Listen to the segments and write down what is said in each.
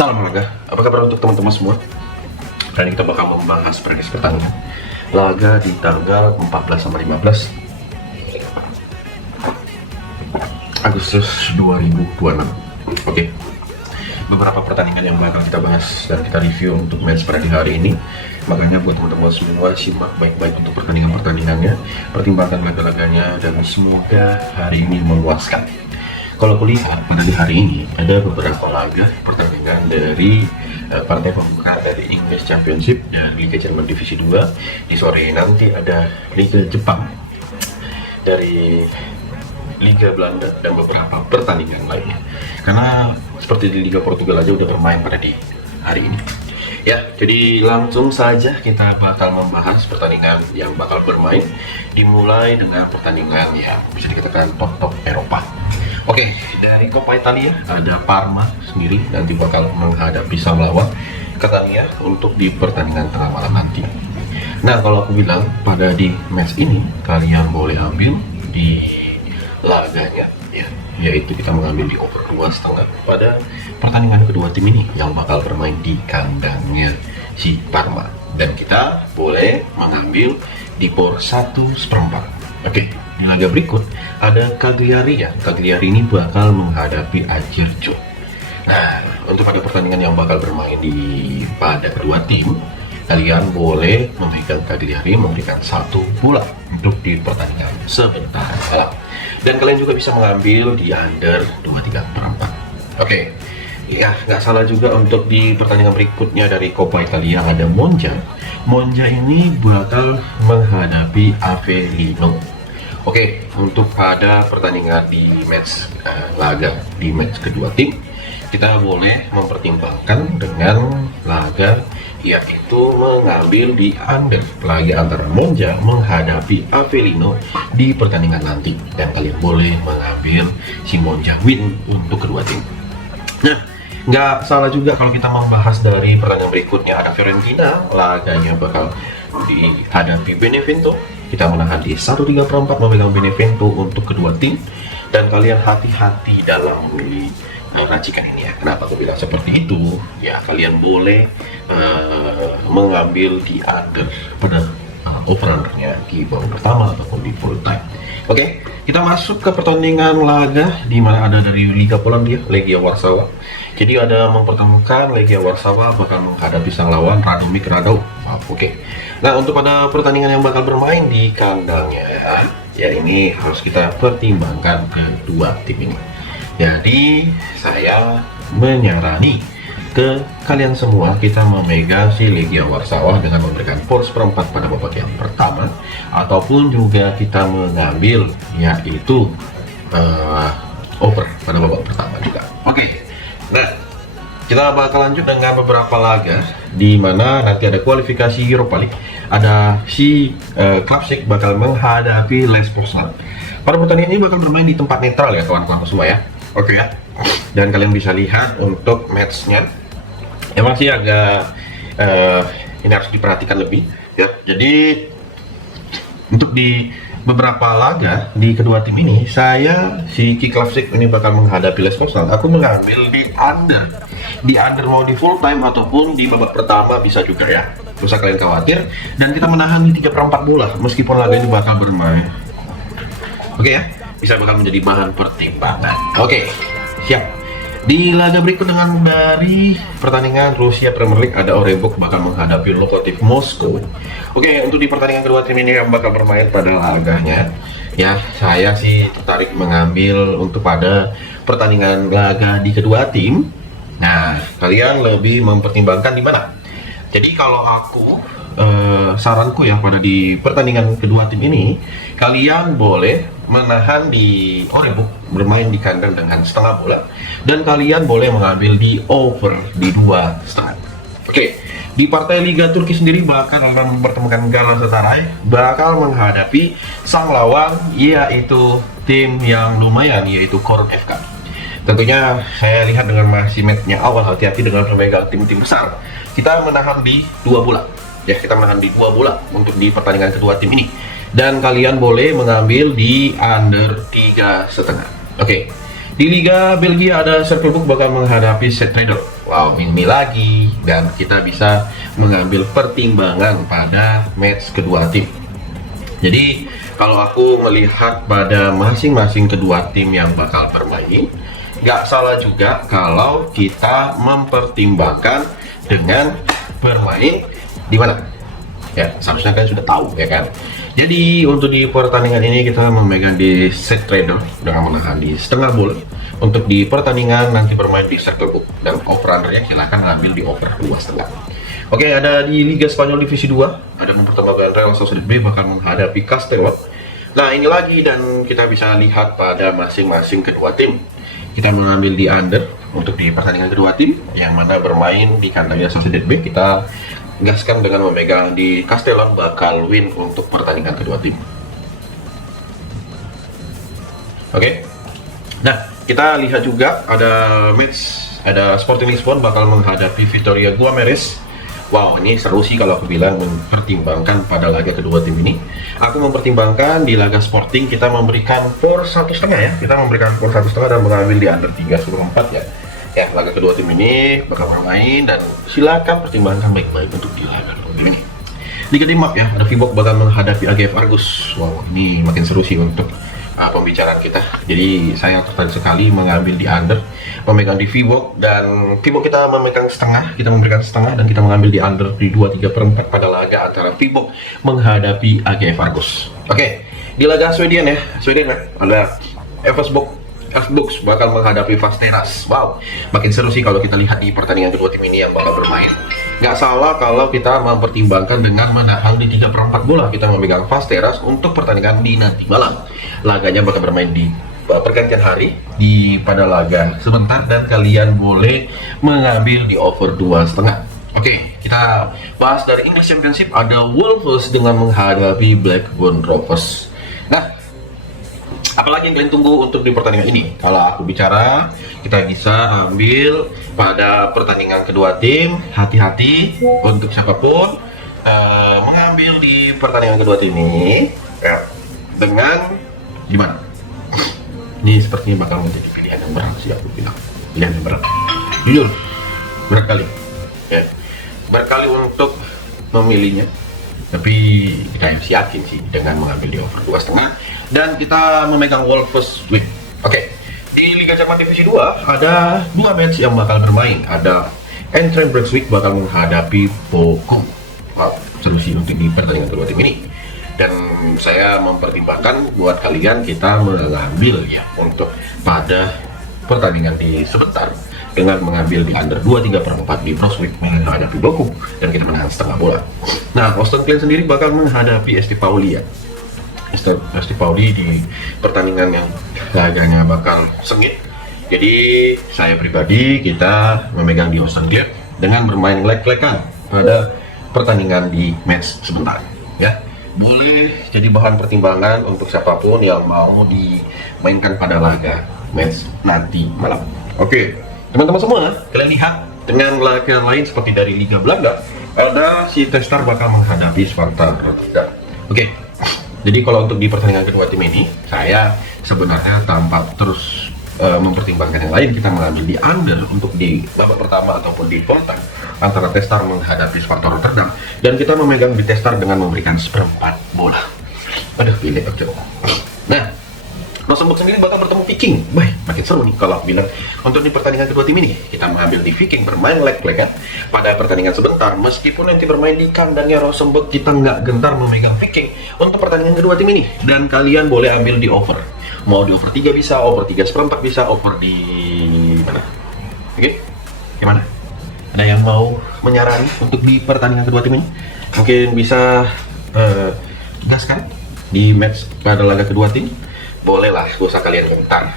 Salam olahraga, apa kabar untuk teman-teman semua? Kali ini kita bakal membahas prediksi pertandingan laga di tanggal 14 sampai 15 Agustus 2026. Oke. Beberapa pertandingan yang bakal kita bahas dan kita review untuk match pada di hari ini. Makanya buat teman-teman semua simak baik-baik untuk pertandingannya, pertimbangkan laga-laganya, dan semoga hari ini memuaskan. Kalau kulihat pada di hari ini ada beberapa laga pertandingan dari partai pembuka dari English Championship dari Liga Jerman Divisi 2. Di sore nanti ada Liga Jepang dari Liga Belanda dan beberapa pertandingan lainnya. Karena seperti di Liga Portugal aja udah bermain pada di hari ini. Ya, jadi langsung saja kita bakal membahas pertandingan yang bakal bermain. Dimulai dengan pertandingan yang bisa dikatakan top Eropa. Oke, dari Coppa Italia ada Parma sendiri nanti bakal menghadapi Sampdoria Catania untuk di pertandingan tengah malam nanti. Nah, kalau aku bilang pada di match ini kalian boleh ambil di laganya ya, yaitu kita mengambil di over 2,5 pada pertandingan kedua tim ini yang bakal bermain di kandangnya si Parma, dan kita boleh mengambil di por 1/4. Oke. Di laga berikut ada Cagliari ya. Cagliari ini bakal menghadapi Ajaccio. Nah, untuk pada pertandingan yang bakal bermain pada kedua tim, kalian boleh memegang Cagliari memberikan 1 bola untuk di pertandingan sebentar malam. Dan kalian juga bisa mengambil di under 2,3/4. Oke. Ya, nggak salah juga untuk di pertandingan berikutnya dari Coppa Italia ada Monza. Monza ini bakal menghadapi Avellino. Oke, untuk pada pertandingan di match laga di match kedua tim, kita boleh mempertimbangkan dengan laga yaitu mengambil di under laga antara Monza menghadapi Avellino di pertandingan nanti, dan kalian boleh mengambil si Monza win untuk kedua tim. Nah, nggak salah juga kalau kita membahas dari pertandingan berikutnya ada Fiorentina, laganya bakal dihadapi Benevento. Kita menahan di 1,3/4 memegang Benevento untuk kedua tim, dan kalian hati-hati dalam memilih racikan ini ya. Kenapa aku bilang seperti itu? Ya, kalian boleh mengambil di under pada over-undernya di babak pertama ataupun di full time. Oke, kita masuk ke pertandingan laga di mana ada dari Liga Polandia, Legia Warszawa. Jadi ada mempertemukan Legia Warszawa bakal menghadapi sang lawan Radomir Radom. Oke. Nah, untuk pada pertandingan yang bakal bermain di kandangnya ya, ini harus kita pertimbangkan kedua tim ini. Jadi saya menyarani ke kalian semua kita memegang si Legia Warszawa dengan memberikan por 1/4 pada babak yang pertama, ataupun juga kita mengambil yaitu over pada babak pertama juga. Oke. Nah, kita bakal lanjut dengan beberapa laga di mana nanti ada kualifikasi Europa League. Ada si Klapsik bakal menghadapi Les Poznan. Pada pertandingan ini bakal bermain di tempat netral ya kawan-kawan semua ya. Oke ya. Dan kalian bisa lihat untuk matchnya emang sih agak ini harus diperhatikan lebih ya. Jadi untuk di beberapa laga di kedua tim ini, saya si Klapsik ini bakal menghadapi Les Poznan. Aku mengambil di under mau di full time ataupun di babak pertama bisa juga ya. Gak usah kalian khawatir, dan kita menahan di 3/4 bola meskipun laga ini bakal bermain. Oke ya, bisa bakal menjadi bahan pertimbangan. Oke, siap. Di laga berikut dengan dari pertandingan Rusia Premier League ada Orebok bakal menghadapi Lokomotiv Moskow. Oke, untuk di pertandingan kedua tim ini yang bakal bermain pada laganya ya, saya sih tertarik mengambil untuk pada pertandingan laga di kedua tim. Nah, kalian lebih mempertimbangkan di mana? Jadi kalau aku saranku ya pada di pertandingan kedua tim ini, kalian boleh menahan di Orebok bermain di kandang dengan setengah bola, dan kalian boleh mengambil di over di 2,5. Oke, di partai Liga Turki sendiri bakal akan mempertemukan Galatasaray bakal menghadapi sang lawan yaitu tim yang lumayan yaitu Koren FK. Tentunya saya lihat dengan masih matchnya awal, hati-hati dengan pemegang tim-tim besar. Kita menahan di 2 bola. Ya, kita menahan di 2 bola untuk di pertandingan kedua tim ini. Dan kalian boleh mengambil di under 3,5. Oke. Di Liga Belgia ada Cervelboek bakal menghadapi Set Trader. wow, ini lagi, dan kita bisa mengambil pertimbangan pada match kedua tim. Jadi kalau aku melihat pada masing-masing kedua tim yang bakal bermain, nggak salah juga kalau kita mempertimbangkan dengan bermain di mana. Ya, seharusnya kalian sudah tahu ya kan. Jadi untuk di pertandingan ini kita memegang di set trader dengan menahan di setengah bola. Untuk di pertandingan nanti bermain di circle book, dan over-undernya silakan ngambil di over 2,5. Oke, ada di Liga Spanyol Divisi 2, ada mempertemukan Real Sociedad B bakal menghadapi Castellón. Nah ini lagi, dan kita bisa lihat pada masing-masing kedua tim. Kita mengambil di under untuk di pertandingan kedua tim yang mana bermain di kandangnya Sociedad B. Kita gaskan dengan memegang di Castellón bakal win untuk pertandingan kedua tim. Oke. Nah, kita lihat juga ada Sporting Lisbon bakal menghadapi Vitória Guimarães. Wow, ini seru sih kalau aku bilang mempertimbangkan pada laga kedua tim ini. Aku mempertimbangkan di laga Sporting kita memberikan skor 1,5 ya. Kita memberikan skor 1,5 dan mengambil di under 3,4 ya. Ya, laga kedua tim ini bakal bermain, dan silakan pertimbangkan baik-baik untuk di laga kedua tim ini. Liga Denmark ya, ada Viborg bakal menghadapi AGF Argus. Wow, ini makin seru sih untuk pembicaraan kita. Jadi saya tertarik sekali mengambil di under, memegang di Viborg, dan Viborg kita memegang setengah, kita memberikan setengah, dan kita mengambil di under di 2/3/4 pada laga antara Viborg menghadapi AGF Argus. Oke, di laga Sweden ya, ada Elfsborg bakal menghadapi Västerås. Wow, makin seru sih kalau kita lihat di pertandingan kedua tim ini yang bakal bermain. Nggak salah kalau kita mempertimbangkan dengan menahan di 3/4 bola. Kita memegang Västerås untuk pertandingan di nanti malam. Laganya bakal bermain di pergantian hari pada laga sebentar, dan kalian boleh mengambil di over 2,5. Oke, kita bahas dari English Championship. Ada Wolves dengan menghadapi Blackburn Rovers. Nah, apalagi yang kalian tunggu untuk di pertandingan ini? Kalau aku bicara, kita bisa ambil pada pertandingan kedua tim. Hati-hati untuk siapapun mengambil di pertandingan kedua tim ini ya, dengan gimana? Ini sepertinya bakal menjadi pilihan yang berat sih, aku bilang. Pilihan yang berat. Jujur, berat kali. Ya, berat kali untuk memilihnya. Tapi kita harus yakin sih dengan mengambil di over 2,5, dan kita memegang Wolves win. Oke, di Liga Jerman Divisi 2 ada 2 match yang bakal bermain. Ada Eintracht Braunschweig bakal menghadapi Bochum. Wow, seru sih untuk di pertandingan kedua tim ini. Dan saya mempertimbangkan buat kalian kita mengambil ya untuk pada pertandingan di sebentar dengan mengambil di under 2/3/4 di Braunschweig menghadapi Bochum, dan kita menahan setengah bola. Nah, Austin Klein sendiri bakal menghadapi ST Pauli ya. ST Pauli di pertandingan yang laganya bakal sengit. Jadi saya pribadi kita memegang di Austin Klein dengan bermain leg-legan pada pertandingan di match sebentar ya. Boleh jadi bahan pertimbangan untuk siapapun yang mau dimainkan pada laga match nanti malam. Oke, teman-teman semua, kalian lihat dengan laga lain seperti dari Liga Belanda, ada si Telstar bakal menghadapi Sparta Rotterdam. Oke, jadi kalau untuk di pertandingan kedua tim ini, saya sebenarnya tanpa terus mempertimbangkan yang lain, kita mengambil di under untuk di babak pertama ataupun di kontak antara Telstar menghadapi Sparta Rotterdam, dan kita memegang di Telstar dengan memberikan 1/4 bola. Aduh, pilih aja. Nah, Rosenborg sendiri bakal bertemu Viking. Baik, makin seru nih kalau bilang untuk di pertandingan kedua tim ini. Kita mengambil di Viking bermain leg-legan pada pertandingan sebentar. Meskipun nanti bermain di kandangnya Rosenborg, kita nggak gentar memegang Viking untuk pertandingan kedua tim ini. Dan kalian boleh ambil di over. Mau di over 3 bisa, over 3/4 bisa, over di mana? Oke, gimana? Ada yang mau menyarankan untuk di pertandingan kedua tim ini? Mungkin bisa gaskan di match pada laga kedua tim. Bolehlah, gak usah kalian gentar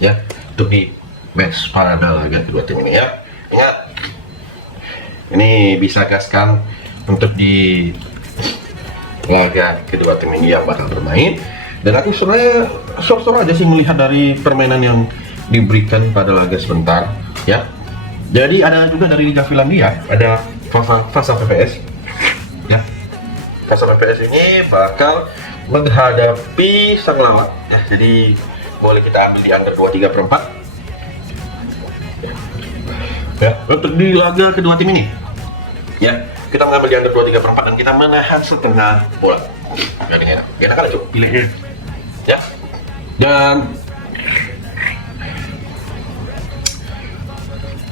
ya untuk di match pada laga kedua tim ini ya. Ingat, ini bisa gaskan untuk di laga kedua tim ini yang bakal bermain. Dan aku sebenarnya sore-sore aja sih melihat dari permainan yang diberikan pada laga sebentar ya. Jadi ada juga dari Liga Finlandia, ada Vasa VPS ya. Vasa VPS ini bakal menghadapi sang lawan ya. Jadi boleh kita ambil di under 2/3/4. Ya, untuk di laga kedua tim ini, ya kita mengambil di under 23/4 dan kita menahan setengah bola. Gak enak, enak kan Cuk? Pilihnya. Ya, dan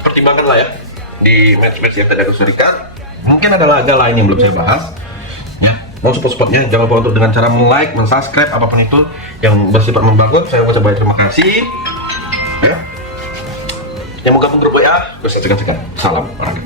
pertimbangkanlah ya di match-match yang tadi aku serikan. Mungkin ada laga lain yang belum saya bahas. Ya, mau support-supportnya jangan lupa untuk dengan cara like, subscribe apapun itu yang bersifat membangun. Saya ucapkan terima kasih. Ya. Yang mau gabung grup WA, bisa segan-segan. Salam olahraga.